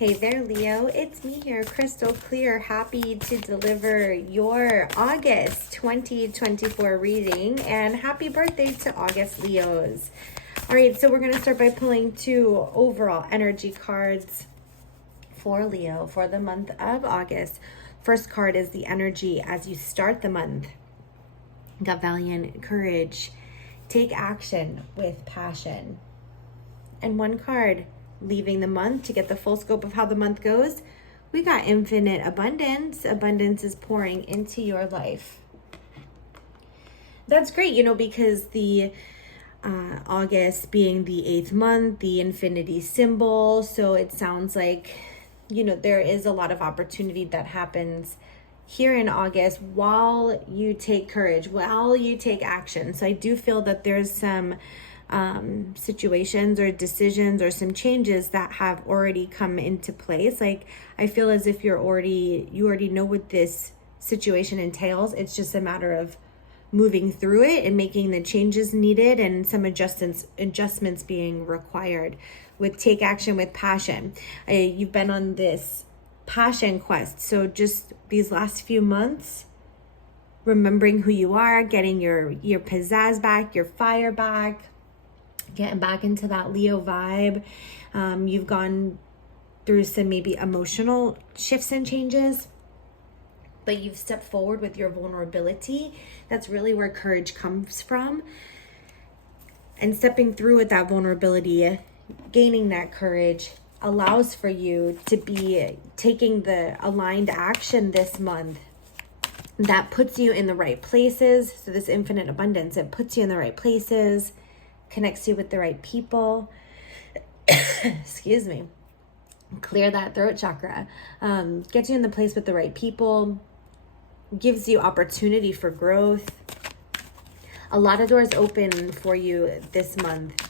Hey there, Leo. It's me here, Krystal Clear, happy to deliver your August 2024 reading, and happy birthday to August, Leos. All right, so we're going to start by pulling two overall energy cards for Leo for the month of August. First card is the energy as you start the month. Got valiant, courage, take action with passion. And one card, leaving the month to get the full scope of how the month goes, we got infinite abundance. Abundance is pouring into your life. That's great, because the August being the 8th month, the infinity symbol. So it sounds like, there is a lot of opportunity that happens here in August while you take courage, while you take action. So I do feel that there's some situations or decisions or some changes that have already come into place. Like I feel as if you already know what this situation entails. It's just a matter of moving through it and making the changes needed and some adjustments being required. With take action with passion, you've been on this passion quest. So just these last few months, remembering who you are, getting your pizzazz back, your fire back, getting back into that Leo vibe. You've gone through some maybe emotional shifts and changes, but you've stepped forward with your vulnerability. That's really where courage comes from. And stepping through with that vulnerability, gaining that courage, allows for you to be taking the aligned action this month that puts you in the right places. So this infinite abundance, it puts you in the right places, connects you with the right people. Excuse me. Clear that throat chakra. Gets you in the place with the right people. Gives you opportunity for growth. A lot of doors open for you this month.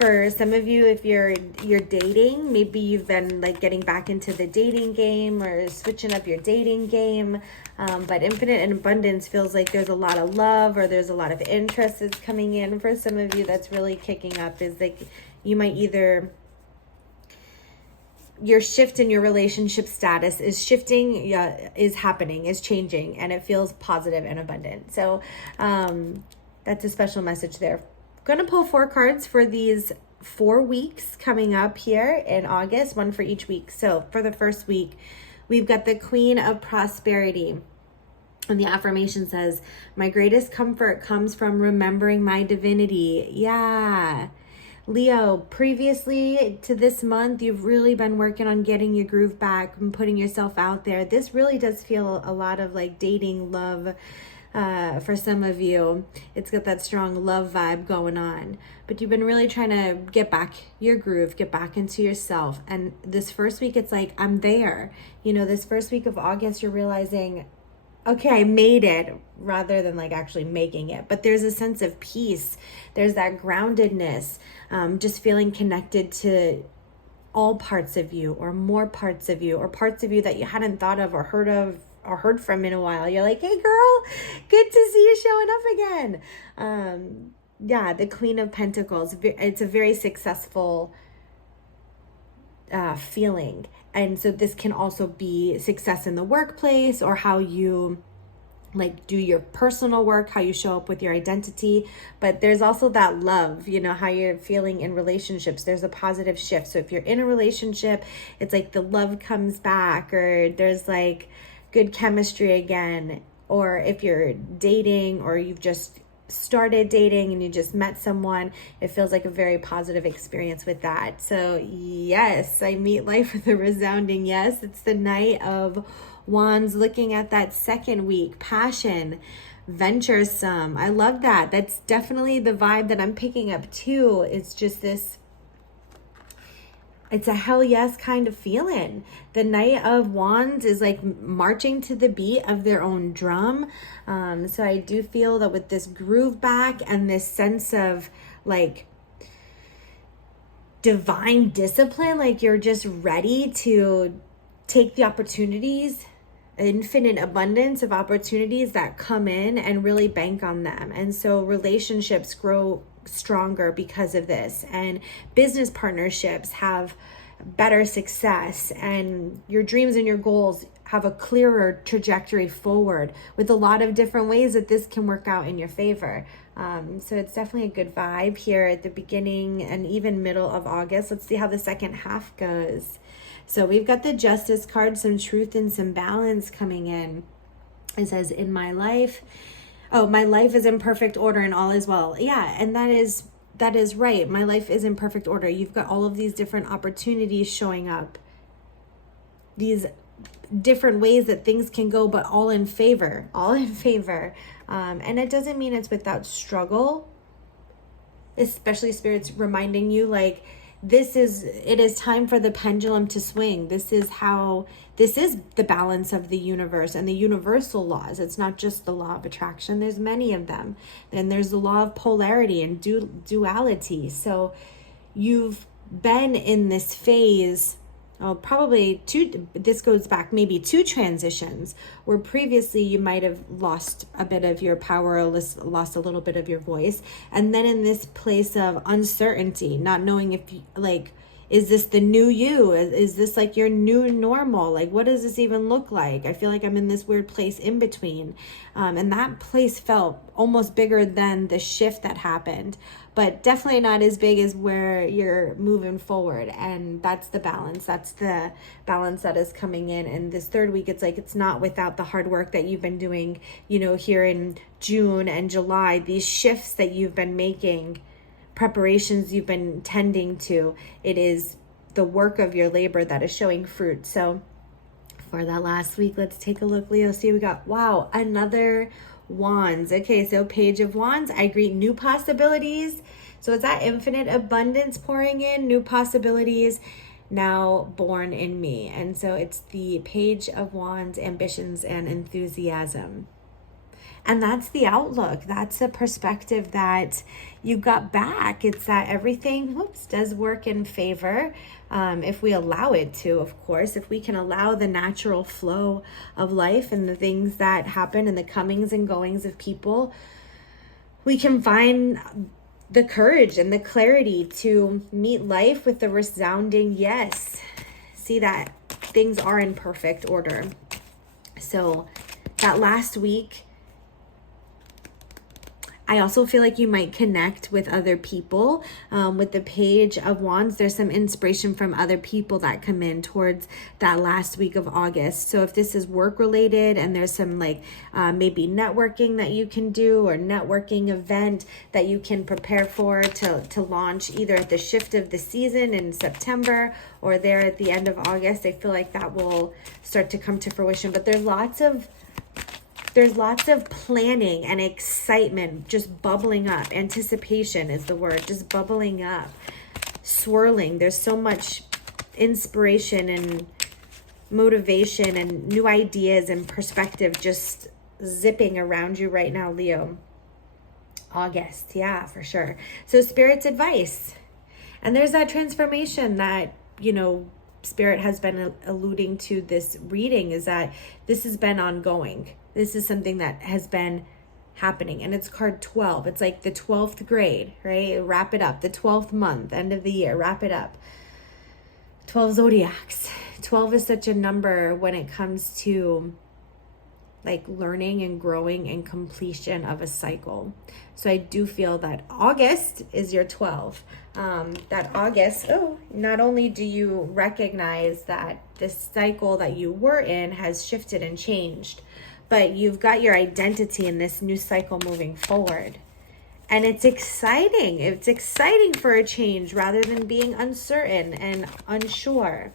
For some of you, if you're dating, maybe you've been like getting back into the dating game or switching up your dating game. But infinite and abundance feels like there's a lot of love or there's a lot of interest that's coming in. For some of you, that's really kicking up is like you might either, your shift in your relationship status is shifting, is happening, is changing, and it feels positive and abundant. So that's a special message there. Going to pull 4 cards for these 4 weeks coming up here in August, one for each week. So for the first week, we've got the Queen of Prosperity. And the affirmation says, my greatest comfort comes from remembering my divinity. Yeah. Leo, previously to this month, you've really been working on getting your groove back and putting yourself out there. This really does feel a lot of like dating, love. For some of you, it's got that strong love vibe going on, but you've been really trying to get back your groove, get back into yourself. And this first week, it's like, I'm there. This first week of August, you're realizing, okay, I made it, rather than like actually making it. But there's a sense of peace. There's that groundedness, just feeling connected to all parts of you or more parts of you or parts of you that you hadn't thought of or heard from in a while. You're like, hey girl, good to see you showing up again. Yeah, the Queen of Pentacles. It's a very successful feeling. And so this can also be success in the workplace or how you like do your personal work, how you show up with your identity. But there's also that love, how you're feeling in relationships. There's a positive shift. So if you're in a relationship, it's like the love comes back, or there's like good chemistry again. Or if you're dating or you've just started dating and you just met someone, it feels like a very positive experience with that. So yes, I meet life with a resounding yes. It's the Knight of Wands, looking at that second week, passion, venturesome. I love that. That's definitely the vibe that I'm picking up too. It's just this, it's a hell yes kind of feeling. The Knight of Wands is like marching to the beat of their own drum. So I do feel that with this groove back and this sense of like divine discipline, like you're just ready to take the opportunities, infinite abundance of opportunities that come in and really bank on them. And so relationships grow stronger because of this, and business partnerships have better success, and your dreams and your goals have a clearer trajectory forward, with a lot of different ways that this can work out in your favor. So it's definitely a good vibe here at the beginning and even middle of August. Let's see how the second half goes. So we've got the Justice card, some truth and some balance coming in. It says, in my life, my life is in perfect order and all is well. Yeah, and that is right. My life is in perfect order. You've got all of these different opportunities showing up, these different ways that things can go, but all in favor, and it doesn't mean it's without struggle, especially Spirit's reminding you, like, it is time for the pendulum to swing. This is the balance of the universe and the universal laws. It's not just the law of attraction. There's many of them. Then there's the law of polarity and duality. So you've been in this phase, this goes back maybe 2 transitions, where previously you might have lost a bit of your power, or lost a little bit of your voice. And then in this place of uncertainty, not knowing if, is this the new you? Is this like your new normal? Like, what does this even look like? I feel like I'm in this weird place in between. And that place felt almost bigger than the shift that happened, but definitely not as big as where you're moving forward. And that's the balance. That's the balance that is coming in. And this third week, it's like, it's not without the hard work that you've been doing, here in June and July, these shifts that you've been making, preparations you've been tending to. It is the work of your labor that is showing fruit. So for that last week, let's take a look, Leo. See, we got, another Wands. Okay, so Page of Wands, I greet new possibilities. So it's that infinite abundance pouring in, new possibilities now born in me. And so it's the Page of Wands, ambitions and enthusiasm. And that's the outlook. That's the perspective that you got back. It's that everything, does work in favor. If we allow it to, of course, if we can allow the natural flow of life and the things that happen and the comings and goings of people, we can find the courage and the clarity to meet life with the resounding yes. See that things are in perfect order. So that last week, I also feel like you might connect with other people. With the Page of Wands, there's some inspiration from other people that come in towards that last week of August. So if this is work related and there's some maybe networking that you can do, or networking event that you can prepare for to launch either at the shift of the season in September or there at the end of August, I feel like that will start to come to fruition. But there's lots of planning and excitement just bubbling up. Anticipation is the word, just bubbling up, swirling. There's so much inspiration and motivation and new ideas and perspective just zipping around you right now, Leo. August, yeah, for sure. So Spirit's advice. And there's that transformation that, Spirit has been alluding to this reading, is that this has been ongoing. This is something that has been happening. And it's card 12. It's like the 12th grade, right? Wrap it up. The 12th month, end of the year, wrap it up. 12 zodiacs. 12 is such a number when it comes to learning and growing and completion of a cycle. So I do feel that August is your 12. That August, not only do you recognize that this cycle that you were in has shifted and changed, but you've got your identity in this new cycle moving forward. And it's exciting. It's exciting for a change rather than being uncertain and unsure.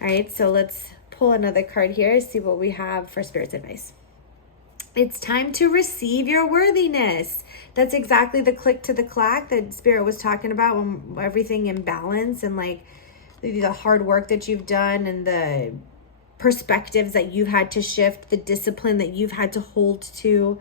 All right, so let's pull another card here, see what we have for Spirit's advice. It's time to receive your worthiness. That's exactly the click to the clack that Spirit was talking about, when everything in balance and the hard work that you've done and the perspectives that you've had to shift, the discipline that you've had to hold to,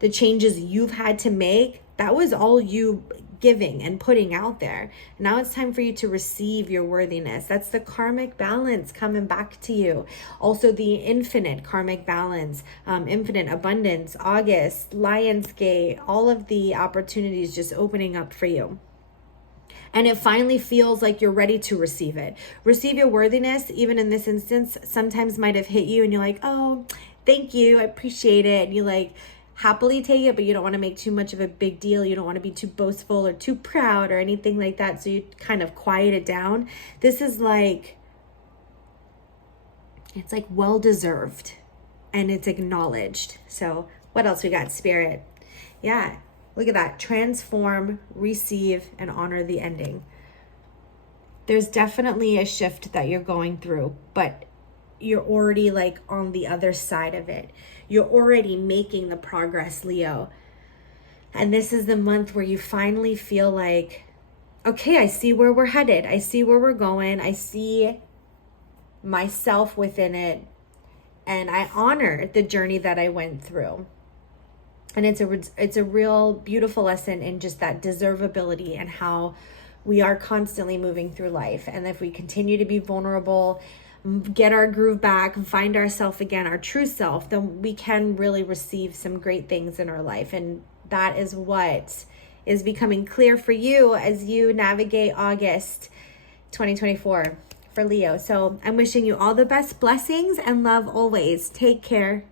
the changes you've had to make. That was all you giving and putting out there. Now it's time for you to receive your worthiness. That's the karmic balance coming back to you. Also the infinite karmic balance, infinite abundance, August, Lionsgate, all of the opportunities just opening up for you. And it finally feels like you're ready to receive it. Receive your worthiness, even in this instance, sometimes might have hit you and you're like, oh, thank you, I appreciate it. And you like happily take it, but you don't want to make too much of a big deal. You don't want to be too boastful or too proud or anything like that. So you kind of quiet it down. This is like, it's like well-deserved and it's acknowledged. So what else we got, Spirit? Yeah. Look at that. Transform, receive, and honor the ending. There's definitely a shift that you're going through, but you're already like on the other side of it. You're already making the progress, Leo. And this is the month where you finally feel like, okay, I see where we're headed. I see where we're going. I see myself within it. And I honor the journey that I went through. And it's a real beautiful lesson in just that deservability and how we are constantly moving through life. And if we continue to be vulnerable, get our groove back, find ourselves again, our true self, then we can really receive some great things in our life. And that is what is becoming clear for you as you navigate August 2024 for Leo. So I'm wishing you all the best blessings and love always. Take care.